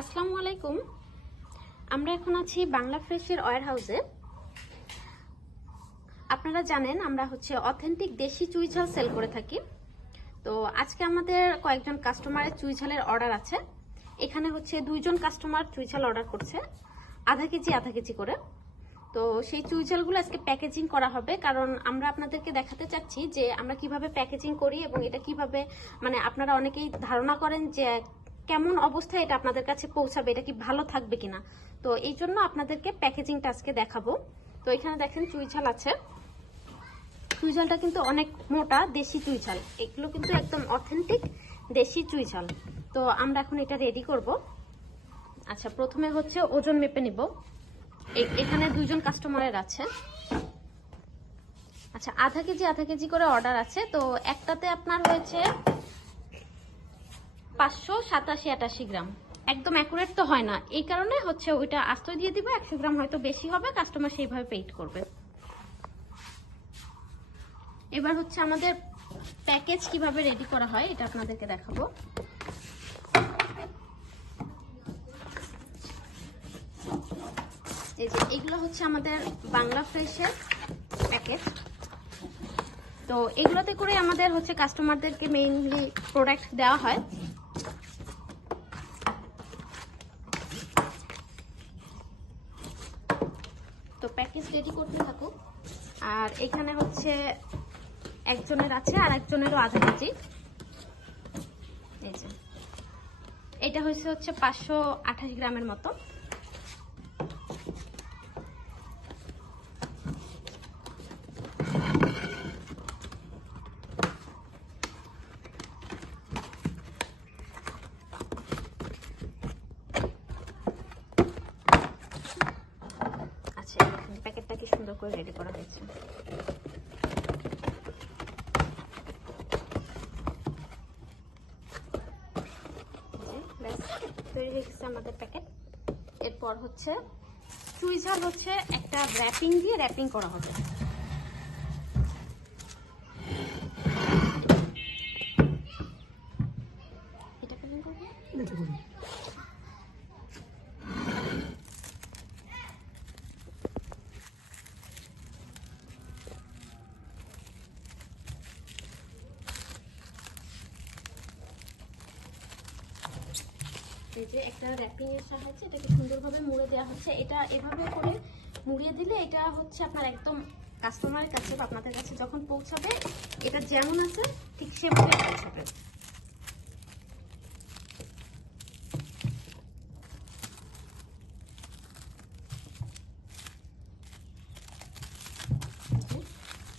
আসসালামু আলাইকুম। আমরা এখন আছি বাংলা ফ্রেশের ওয়্যার হাউসে। আপনারা জানেন আমরা অথেন্টিক দেশি চুই ঝাল সেল করে থাকি। তো আজকে আমাদের কয়েকজন কাস্টমারের চুই ঝালের অর্ডার আছে। এখানে দুইজন কাস্টমার চুই ঝাল অর্ডার করছে আধা কেজি করে। তো সেই চুই ঝালগুলো আজকে প্যাকেজিং করা হবে, কারণ আমরা আপনাদেরকে দেখাতে চাচ্ছি যে আমরা কিভাবে প্যাকেজিং করি এবং এটা কিভাবে আপনারা অনেকেই ধারণা করেন যে কেমন অবস্থায় এটা আপনাদের কাছে পৌঁছাবে, এটা কি ভালো থাকবে কিনা। তো এই জন্য আপনাদেরকে প্যাকেজিংটা আজকে দেখাবো। তো এখানে দেখেন চুই ঝাল আছে। চুই ঝালটা কিন্তু অনেক মোটা দেশি চুই ঝাল, এগুলো কিন্তু একদম অথেন্টিক দেশি চুই ঝাল। তো আমরা এখন এটা রেডি করব। আচ্ছা, প্রথমে ওজন মেপে নিব। এখানে দুইজন কাস্টমারের আছে। আচ্ছা, আধা কেজি করে অর্ডার আছে। তো একটাতে আপনার হয়েছে 587-88 গ্রাম। একদম অ্যাকুরেট তো হয় না, এই কারণে ওইটা আস্ত দিয়ে দিব। 100 গ্রাম হয়তো বেশি হবে, কাস্টমার সেইভাবে পেইড করবে। এবার আমাদের প্যাকেজ কিভাবে রেডি করা হয় এটা আপনাদেরকে দেখাবো। এই যে এগুলো আমাদের বাংলা ফ্রেশের প্যাকেজ। তো এগুলোতে করে আমাদের কাস্টমারদেরকে মেইনলি প্রোডাক্ট দেওয়া হয়। তো প্যাকেজ রেডি করতে থাকুক। আর এখানে একজনের আছে আর একজনেরও আধা কেজি। এই যে এটা হচ্ছে 528 গ্রামের মতো। আচ্ছা, প্যাকেটটা কি সুন্দর করে রেডি করা হয়েছে। তৈরি হয়ে গেছে আমাদের প্যাকেট। এরপর চুই ঝাল একটা র্যাপিং দিয়ে র্যাপিং করা হবে। এটা কেমন করবে? এই যে একটা র্যাপিং এর সাহায্যে এটাকে সুন্দরভাবে মুড়ে দেওয়া হচ্ছে। এটা এভাবে করে মুড়িয়ে দিলে এটা আপনার একদম কাস্টমারের কাছে বা আপনাদের কাছে যখন পৌঁছাবে এটা যেমন আছে ঠিক সেভাবে পৌঁছাবে।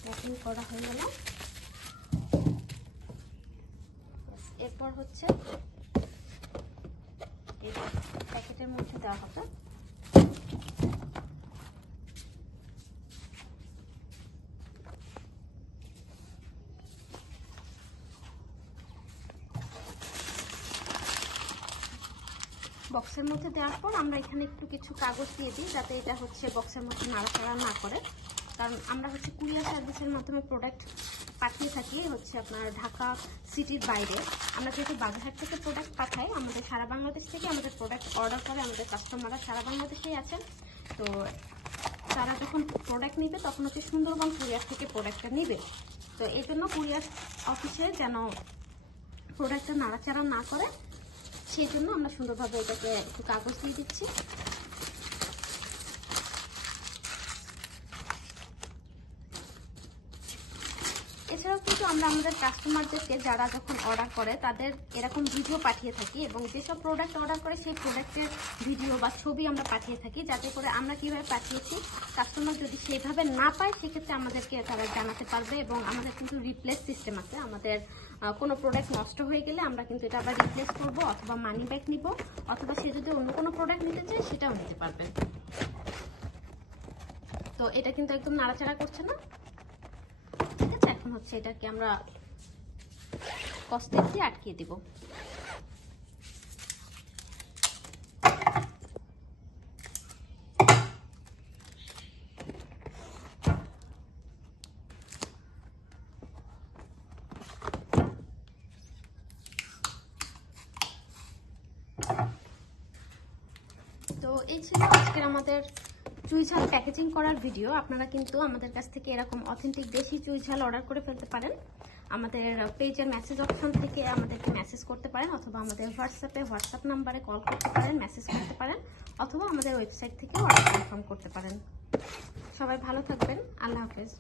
র্যাপিং করা হয়ে গেল। এরপর প্যাকেটের মধ্যে দেওয়া হবে। বক্সের মধ্যে দেওয়ার পর আমরা এখানে একটু কিছু কাগজ দিয়ে দিই, যাতে এটা বক্সের মধ্যে নাড়াচাড়া না করে। কারণ আমরা কুরিয়ার সার্ভিসের মাধ্যমে প্রোডাক্ট পাঠিয়ে থাকি আপনার ঢাকা সিটির বাইরে। আমরা যেহেতু বাগেরহাট থেকে প্রোডাক্ট পাঠাই, আমাদের সারা বাংলাদেশ থেকে আমাদের প্রোডাক্ট অর্ডার করে। আমাদের কাস্টমাররা সারা বাংলাদেশেই আছেন। তো তারা যখন প্রোডাক্ট নিবে তখন সুন্দরবন কুরিয়ার থেকে প্রোডাক্টটা নিবে। তো এই জন্য কুরিয়ার অফিসে যেন প্রোডাক্টটা নাড়াচাড়া না করে, সেই জন্য আমরা সুন্দরভাবে এটাকে একটু কাগজ দিয়ে দিচ্ছি। এছাড়াও কিন্তু আমরা আমাদের কাস্টমারদেরকে যারা যখন অর্ডার করে তাদের এরকম ভিডিও পাঠিয়ে থাকি, এবং যেসব প্রোডাক্ট অর্ডার করে সেই প্রোডাক্টের ভিডিও বা ছবি আমরা পাঠিয়ে থাকি, যাতে করে আমরা কিভাবে পাঠিয়েছি কাস্টমার যদি সেইভাবে না পায় সেক্ষেত্রে আমাদেরকে তারা জানাতে পারবে। এবং আমাদের কিন্তু রিপ্লেস সিস্টেম আছে। আমাদের কোনো প্রোডাক্ট নষ্ট হয়ে গেলে আমরা কিন্তু এটা আবার রিপ্লেস করবো, অথবা মানি ব্যাক নিব, অথবা সে যদি অন্য কোনো প্রোডাক্ট নিতে চায় সেটাও নিতে পারবে। তো এটা কিন্তু একদম নাড়াচাড়া করছে না, ঠিক আছে। এখন এটাকে আমরা কস্টেপ দিয়ে আটকিয়ে দিব। এই ছিল আজকের আমাদের চুই ঝাল প্যাকেজিং করার ভিডিও। আপনারা কিন্তু আমাদের কাছ থেকে এরকম অথেন্টিক দেশি চুই ঝাল অর্ডার করে ফেলতে পারেন। আমাদের পেজের মেসেজ অপশন থেকে আমাদেরকে মেসেজ করতে পারেন, অথবা আমাদের হোয়াটসঅ্যাপ নাম্বারে কল করতে পারেন, মেসেজ করতে পারেন, অথবা আমাদের ওয়েবসাইট থেকে অর্ডার কনফার্ম করতে পারেন। সবাই ভালো থাকবেন। আল্লাহ হাফেজ।